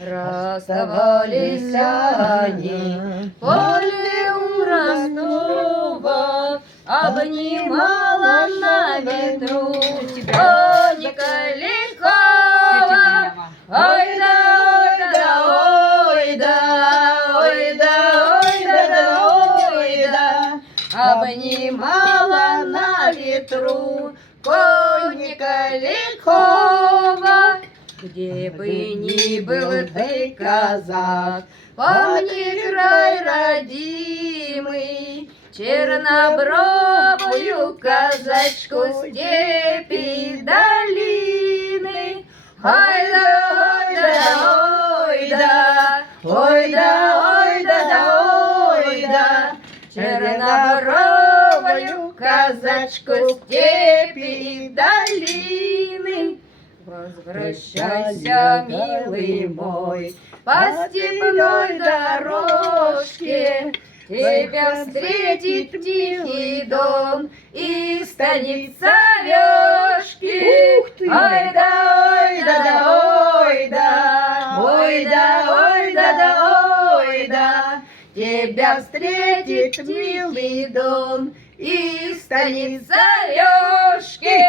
Расставались они в поле у Ростова, обнимала на ветру Тоника Лихова. Ой да, ой да, ой да, ой да, ой да, ой да, обнимала на ветру конника лихого. Где бы ни был ты, казак, помни край родимый, чернобровую казачку степи долины. Ой да, ой да, ой да, ой да, ой да, ой да, чернобровую казачку степи долины. Возвращайся, милый мой, по степной дорожке, тебя встретит Тихий Дон и станица Лёшки. Ой да, ой да, да, ой да, ой да, ой да, да, ой да, тебя встретит милый Дон и станица Лёшки.